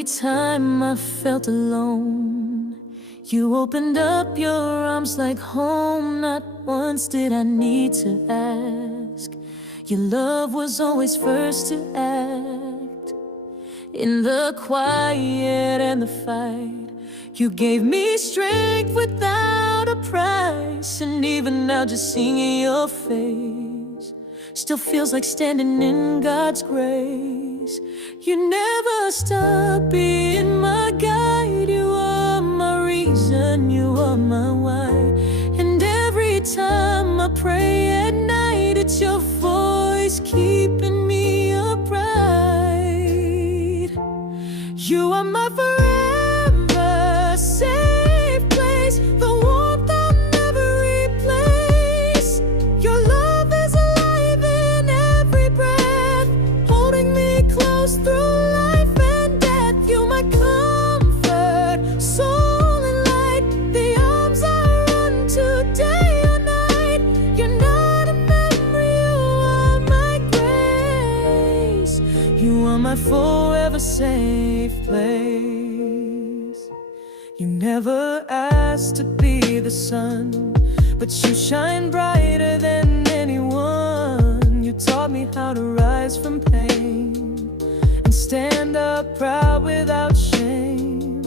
Every time I felt alone, you opened up your arms like home. Not once did I need to ask. Your love was always first to act. In the quiet and the fight, you gave me strength without a price. And even now just seeing your face still feels like standing in God's grace. You never stop being my guide. You are my reason, you are my why. And every time I pray at night, it's your voice keeping me upright. You are my forever safe place, the warmth I'll never replace. Your love is alive in every breath, holding me close through life and death. You're my comfort, soul and light, the arms I run to day or night. You're not a memory, you are my grace. You are my forever safe place. You never asked to be the sun, but you shine brighter than anyone. You taught me how to rise from pain and stand up proud without shame.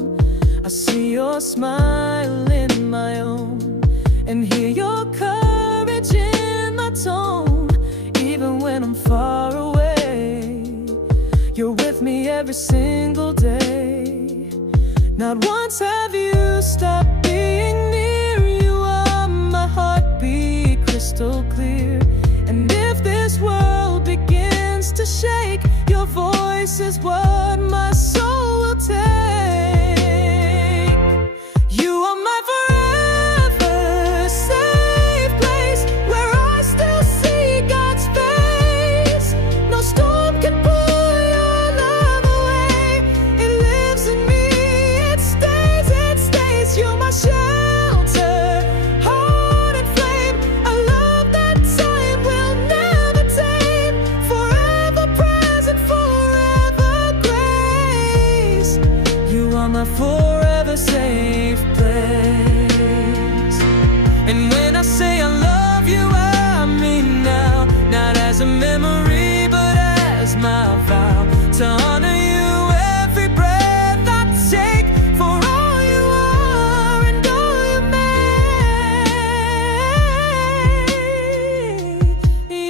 I see your smile in my own and hear your courage in my tone. Even when I'm far away, you're with me every single day. Not once have you stopped being near. You are my heartbeat, crystal clear. And if this world begins to shake, your voice is what my soul will take. You are my forever safe place, where I still see God's face. No storm can pull your love away. It lives in me, it stays, it stays. You're my shelter, heart and flame, a love that time will never tame. Forever present, forever grace. You are my forever safe place. And when I say I love you, I mean now. Not as a memory, but as my vow to honor you every breath I take. For all you are and all you make.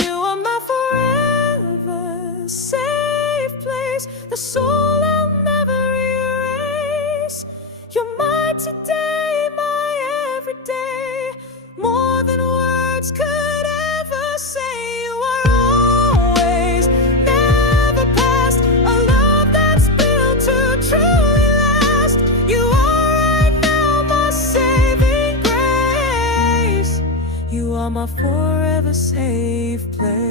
You are my forever safe place, the soul I'll never erase. You're my today, my everyday, more than words could ever say. You are always, never past, a love that's built to truly last. You are right now my saving grace. You are my forever safe place.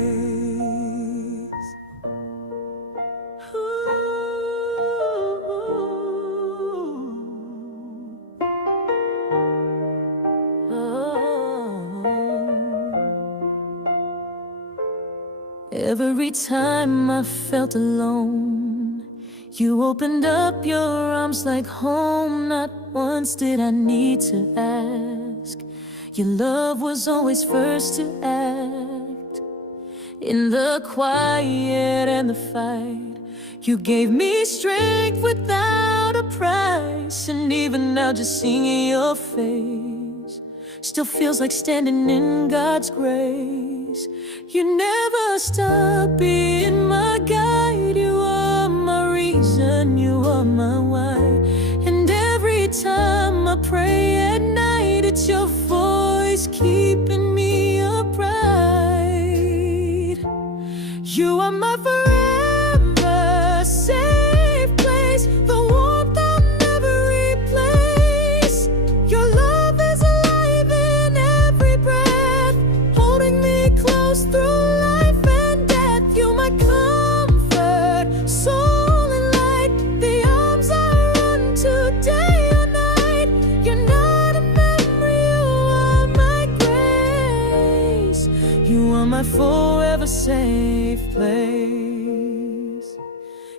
Every time I felt alone, you opened up your arms like home. Not once did I need to ask. Your love was always first to act. In the quiet and the fight, you gave me strength without a price. And even now just seeing your face still feels like standing in God's grace. You never stop being my guide. You are my reason, you are my why. And every time I pray at night, it's your voice keeping me upright. You are my forever safe place, the warmth I'll never replace. Your love is alive in every breath, holding me close through life and death. You're my comfort, soul and light, the arms I run to day or night. You're not a memory, you are my grace. You are my forever safe place.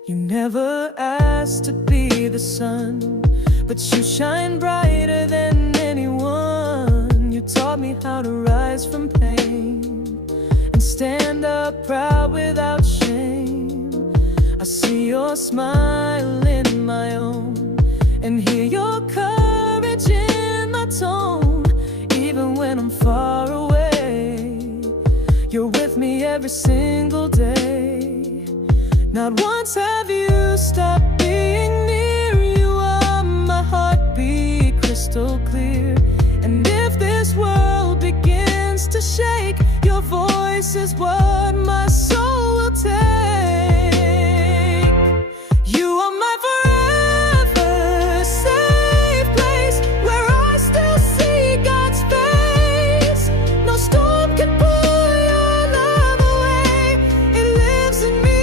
You never asked asked to be the sun, but you shine brighter than anyone. You taught me how to rise from pain and stand up proud without shame. I see your smile in my own and hear your courage in my tone. Even when I'm far away, you're with me every single day. Not once have you stopped being near. You are my heartbeat, crystal clear. And if this world begins to shake, your voice is what my soul will take. You are my forever safe place, where I still see God's face. No storm can pull your love away. It lives in me,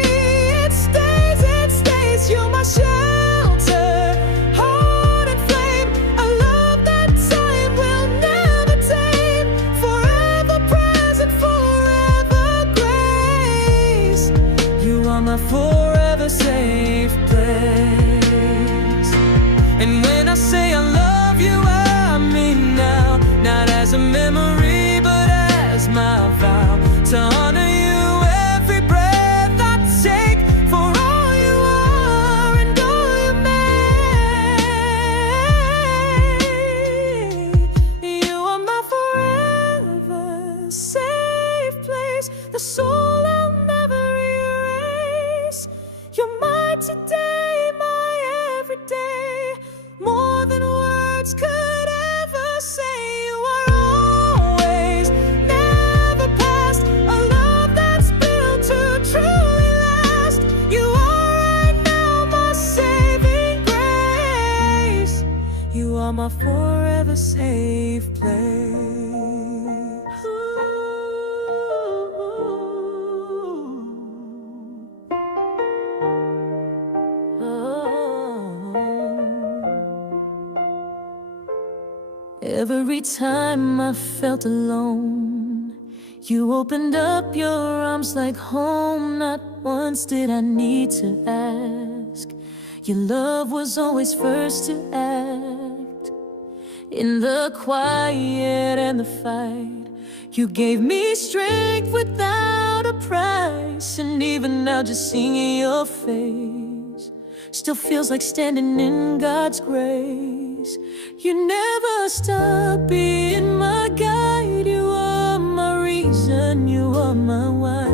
it stays, it stays. You're my shelter, heart and flame, a love that time will never tame. Forever present, forever grace. You are my forever safe place. And when I say I love you, I mean now. Not as a memory, but as my vow to honor you every breath I take. For all you are and all you make. You are my forever safe place, the soul I'll never erase. You're my today, my everyday, more than words could ever say. You are always, never past, a love that's built to truly last. You are right now my saving grace. You are my forever safe place. Every time I felt alone, you opened up your arms like home. Not once did I need to ask. Your love was always first to act. In the quiet and the fight, you gave me strength without a price. And even now just seeing your face still feels like standing in God's grace. You never stop being my guide. You are my reason, you are my why.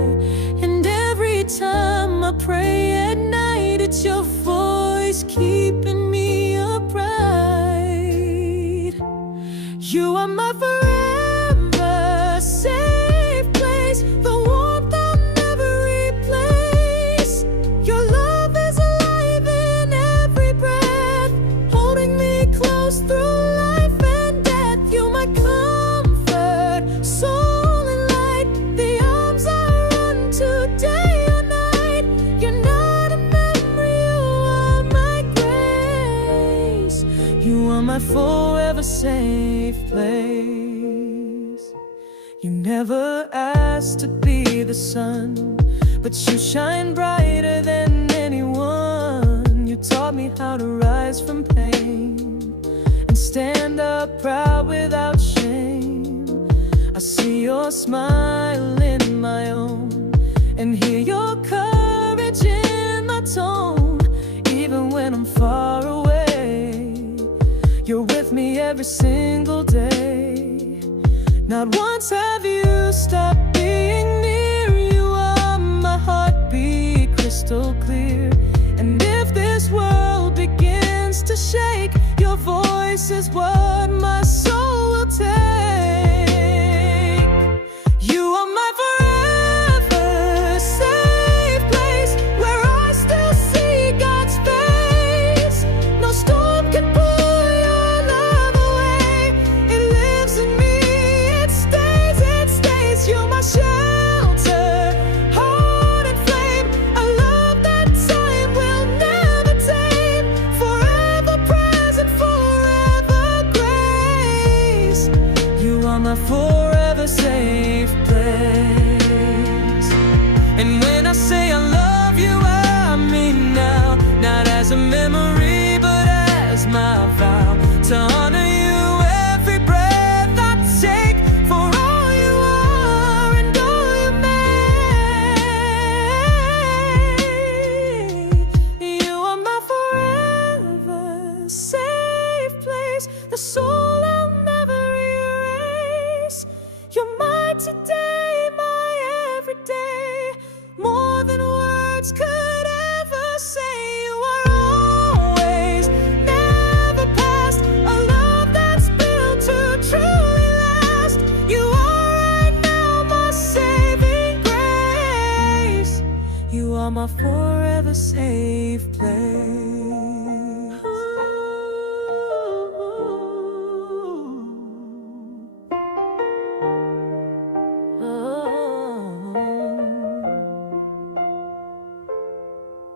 And every time I pray at night, it's your voice keeping me upright. You are my forever safe place, the warmth I'll never replace. Your love is alive in every breath, holding me close through life and death. You're my comfort, soul and light, the arms I run to day or night. You're not a memory, you are my grace. You are my forever safe place. You never asked to be the sun, but you shine brighter than anyone. You taught me how to rise from pain and stand up proud without shame. I see your smile in my own and hear your courage in my tone. Even when I'm far away, you're with me every single day. Not once have you stopped being near. You are my heartbeat, crystal clear. And if this world begins to shake, your voice is what my soul will take. You are my forever safe place, where I still see God's face. No storm can pull your love away. It lives in me, it stays, it stays. You're my shelter, heart and flame, a love that time will never tame. Forever present, forever grace. safe place, the soul I'll never erase. You're my today, my everyday, more than words could ever say. You are always, never past, a love that's built to truly last. You are right now my saving grace. You are my forever safe place.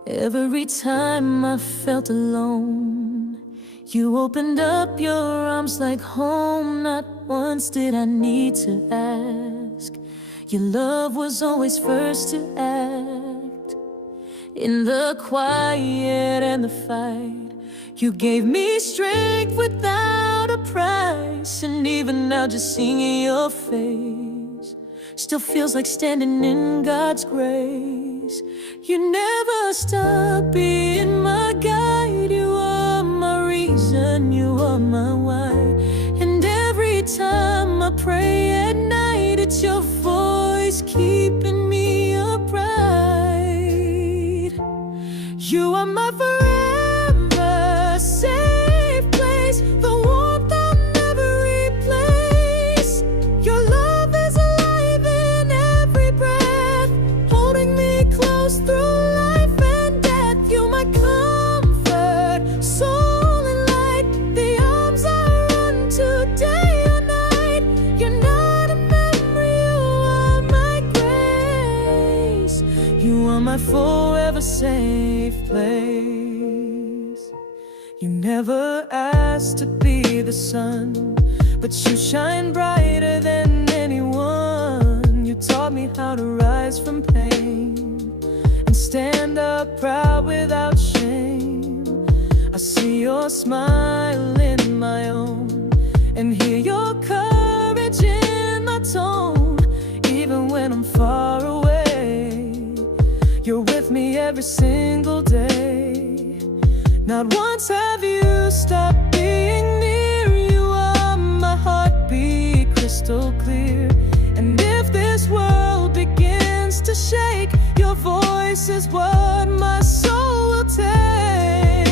Every time I felt alone, you opened up your arms like home. Not once did I need to ask. Your love was always first to act. In the quiet and the fight, you gave me strength without a price. And even now just seeing your face still feels like standing in God's grace. You never stop being my guide. You are my reason, you are my why. And every time I pray at night, it's your voice keeping me upright. You are my forever safe place, the warmth I'll never replace. Your love is alive in every breath, holding me close through life and death. You're my comfort, soul and light, the arms I run to day or night. You're not a memory, you are my grace. You are my forever safe place. You never asked to be the sun, but you shine brighter than anyone. You taught me how to rise from pain and stand up proud without shame. I see your smile in my own and hear your courage in my tone. Even when I'm far away, you're with me every single day. Not once have you stopped being near. You are my heartbeat, crystal clear. And if this world begins to shake, your voice is what my soul will take.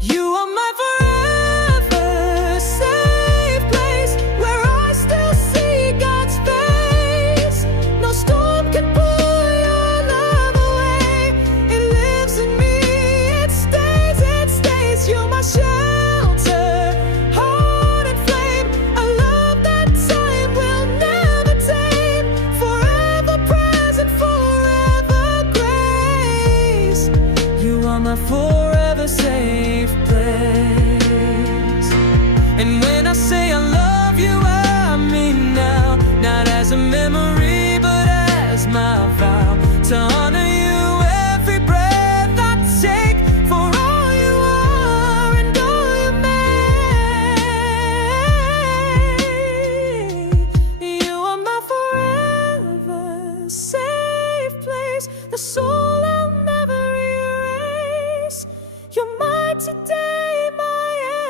You are my forever safe place, where I still see God's face. No storm can pull your love away. It lives in me, it stays, it stays. You're my shelter, heart and flame, a love that time will never tame. Forever present, forever grace. You are my forever safe place. And when I say I love you, I mean now. Not as a memory, but as my vow to honor you every breath I take. For all you are and all you make. You are my forever safe place, the soul I'll never erase. You're my today, my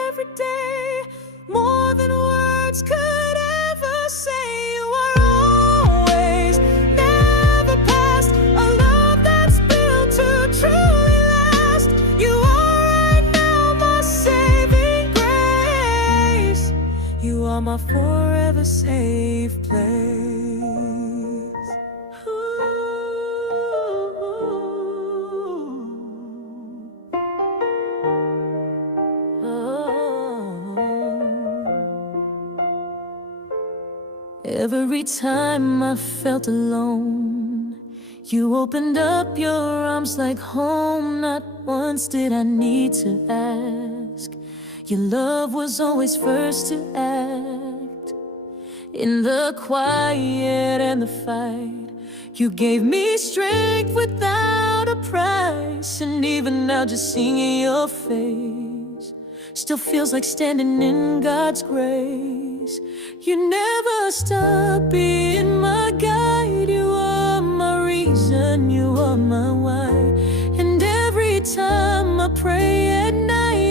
everyday, more than words could ever say. You are always, never past, a love that's built to truly last. You are right now my saving grace. You are my forever safe place. Every time I felt alone, you opened up your arms like home. Not once did I need to ask. Your love was always first to act. In the quiet and the fight, you gave me strength without a price. And even now just seeing your face still feels like standing in God's grace. You never stop being my guide. You are my reason, you are my why. And every time I pray at night,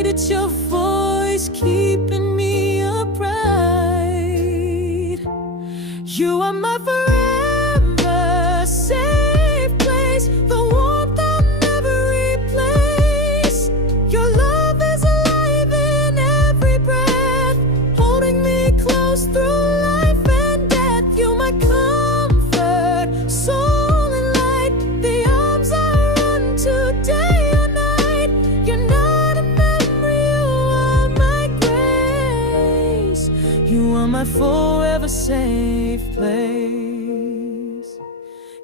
are my forever safe place, the warmth I'll never replace. Your love is alive in every breath, holding me close through life and death. You're my comfort, soul and light, the arms I run to day or night. You're not a memory, you are my grace. You are my forever safe place.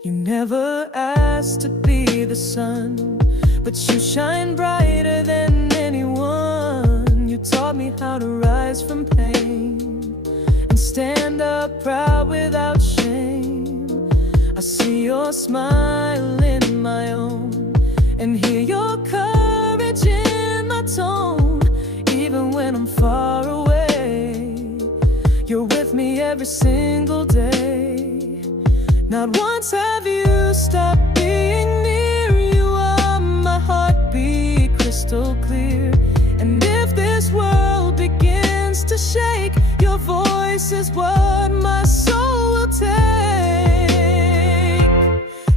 You never asked to be the sun, but you shine brighter than anyone. You taught me how to rise from pain and stand up proud without shame. I see your smile in my own and hear your courage in my tone. Even when I'm far away, you're with me every single day. Not once have you stopped being near. You are my heartbeat, crystal clear. And if this world begins to shake, your voice is what my soul will take.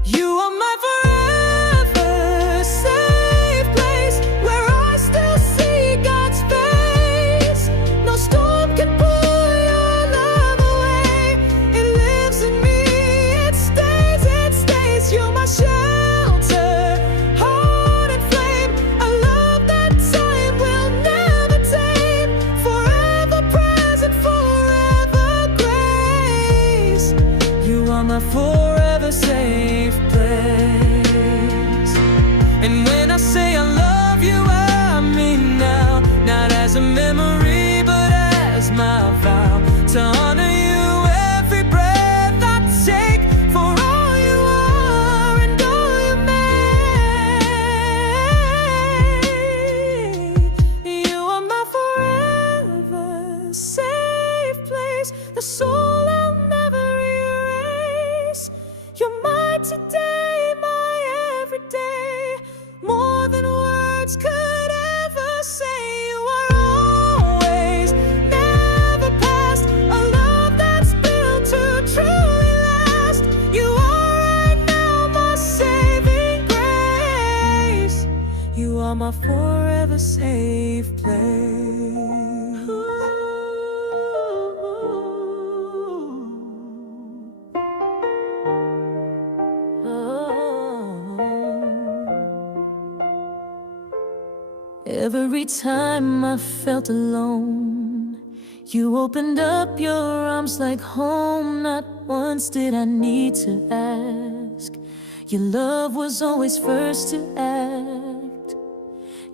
You are my forever safe place, where I still see God's face. No storm can pull your love away. It lives in me, it stays, it stays. You're my shelter, heart and flame, a love that time will never tame. Forever present, forever grace. You are my forever safe place. And when I say I love you, I mean now. Not as a memory, but as my vow to honor you every breath I take. For all you are and all you make. You are my forever safe place, the soul I'll never erase. You're my today, my everyday, more than words could ever say. You are always, never past, a love that's built to truly last. You are right now my saving grace. You are my forever safe place. Every time I felt alone, you opened up your arms like home. Not once did I need to ask. Your love was always first to act.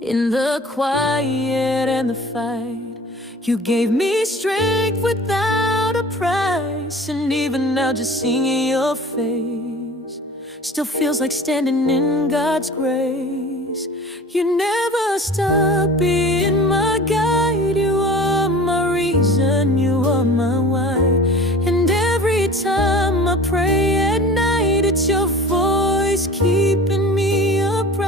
In the quiet and the fight, you gave me strength without a price. And even now just seeing your face still feels like standing in God's grace. You never stop being my guide. You are my reason, you are my why. And every time I pray at night, it's your voice keeping me upright.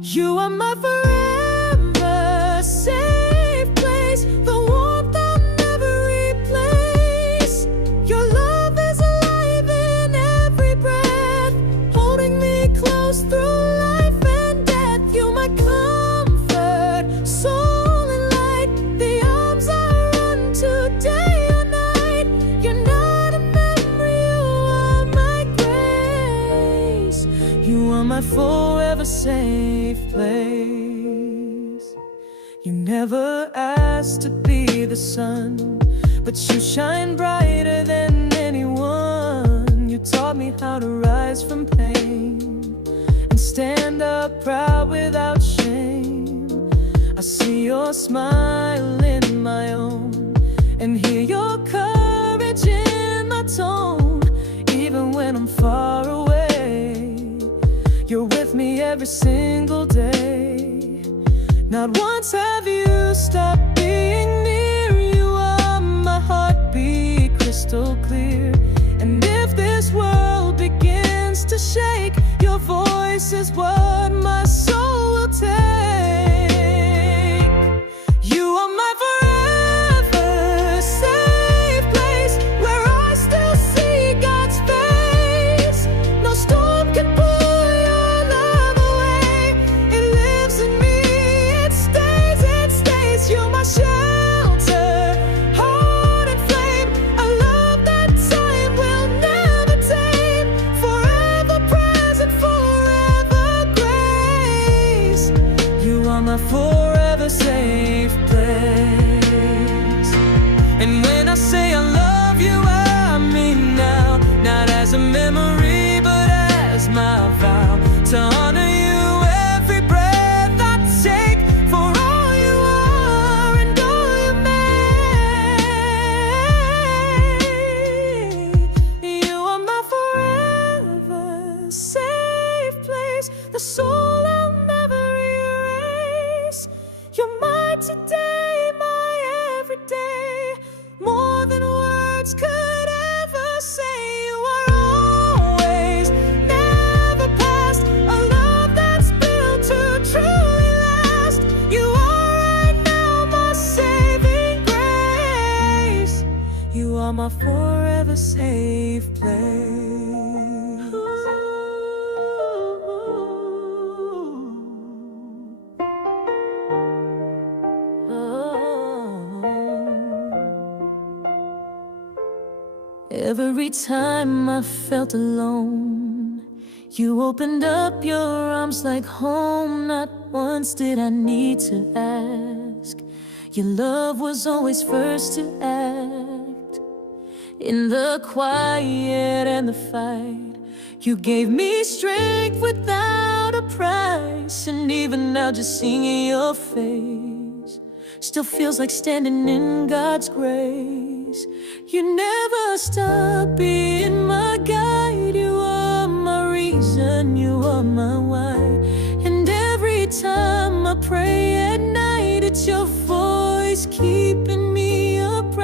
You are my forever safe place, the warmth I'll never replace. Your love is alive in every breath, holding me close through life and death. You're my comfort, soul and light, the arms I run to day or night. You're not a memory, you are my grace. You are my forever safe place. You never asked to be the sun, but you shine brighter than anyone. You taught me how to rise from pain and stand up proud without shame. I see your smile in my own and hear your courage in my tone. Even when I'm far away, you're with me every single day. Not once have you stopped being near. You are my heartbeat, crystal clear. And if this world begins to shake, your voice is what my soul will take. You are my forever safe place. my forever safe place. And when I say I love you, I mean now, not as a memory, but as my vow to honor you every breath I take, for all you are and all you make. You are my forever safe place, the soul I'll never erase. You're my today, my everyday, more than words could ever say. You are always, never past, a love that's built to truly last. You are right now my saving grace. You are my forever safe place. Every time I felt alone, you opened up your arms like home. Not once did I need to ask. Your love was always first to act. In the quiet and the fight, you gave me strength without a price. And even now just seeing your face still feels like standing in God's grace. You never stop being my guide. You are my reason, you are my why. And every time I pray at night, it's your voice keeping me upright.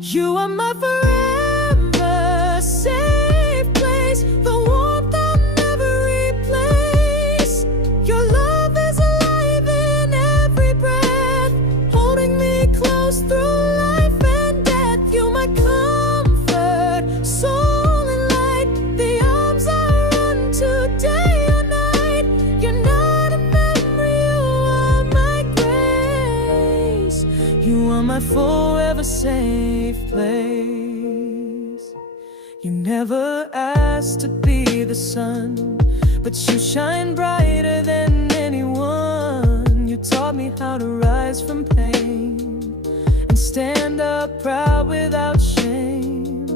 You are my forever safe place, the warmth I'll never replace. Your love is alive in every breath, holding me close through life and death. You're my comfort, soul and light, the arms I run to day or night. You're not a memory, you are my grace. You are my forever safe place. You never asked to be the sun, but you shine brighter than anyone. You taught me how to rise from pain and stand up proud without shame.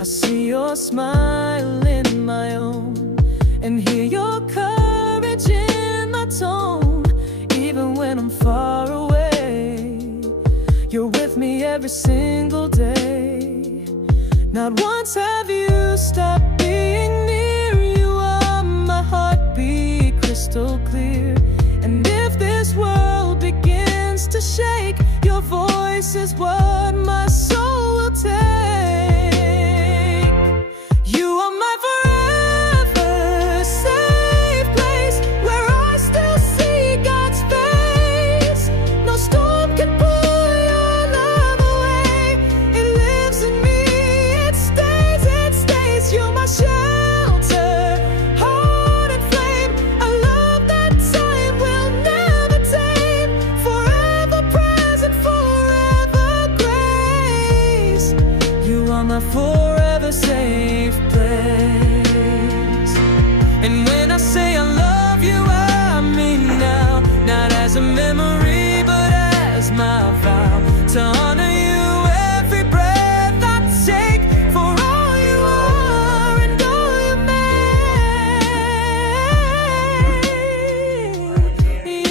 I see your smile in my own and hear your courage in my tone. Even when I'm far away, you're with me every single day. Not once have you stopped being near. You are my heartbeat, crystal clear. And if this world begins to shake, your voice is what my soul will take. You are my forever safe place, where I still see God's face. No storm can pull your love away. It lives in me, it stays, it stays. You're my shelter, heart and flame, a love that time will never tame. Forever present, forever grace. You are my forever safe place. And when I say I love you, I mean now, not as a memory, but as my vow to honor you every breath I take, for all you are and all you make.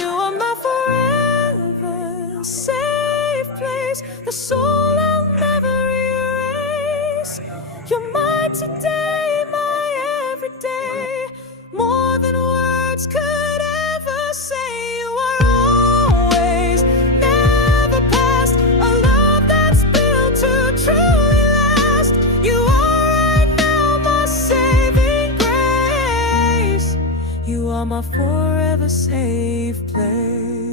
You are my forever safe place, the soul I'll never erase. You're my today, my everyday, more than words could ever say. You are always, never past, a love that's built to truly last. You are right now my saving grace. You are my forever safe place.